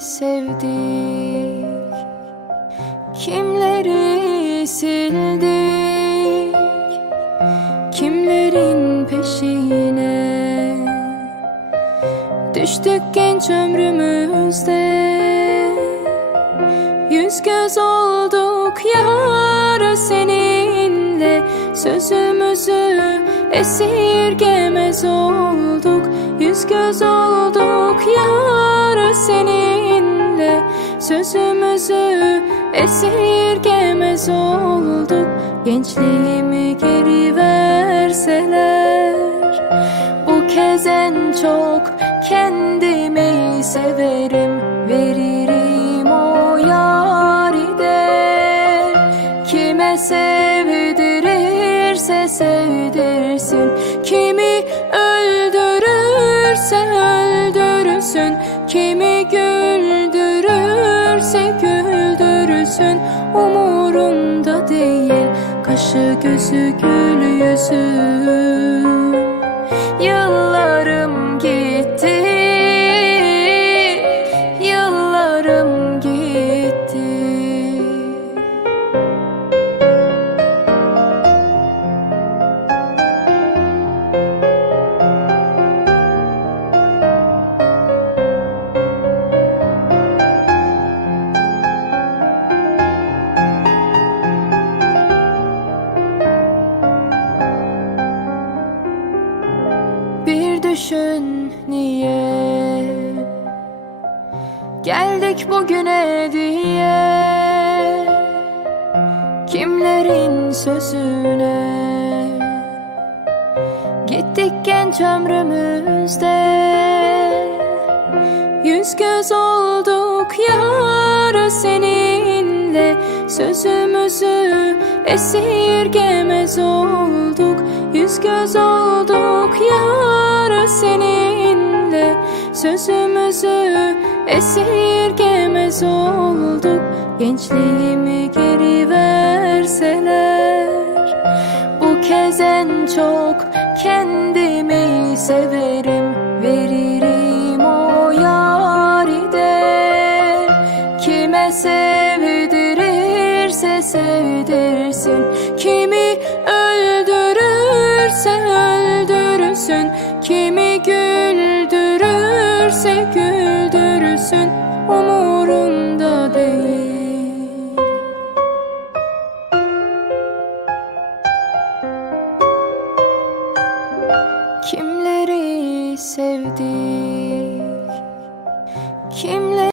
sevdik? Kimleri sildik? Kimlerin peşine? Düştük genç ömrümüzde. Yüz göz olduk yar seninle. Sözümüzü esirgemez olduk. Yüz göz olduk yar seninle Sözümüzü esirgemez olduk. Gençliğimi geri verseler Bu kez en çok kendimi severim. Veririm o yaride Kime sevdirirse sevdirsin. Kimi öldürürse öldürsün Kimi güldürürse güldürsün Umurumda değil. Kaşı gözü gül yüzü düşün niye? Geldik bugüne diye. Kimlerin sözüne? Gittik genç ömrümüzde. Yüz göz olduk yar seninle. Sözümüzü esirgemez olduk. Yüz göz olduk Sözümüzü esirgemez olduk. Gençliğimi geri verseler. Bu kez en çok kendimi severim. Veririm o yaride. Kime sevdirirse sevdirsin. Kimi öldürürse Kimleri sevdik? Kim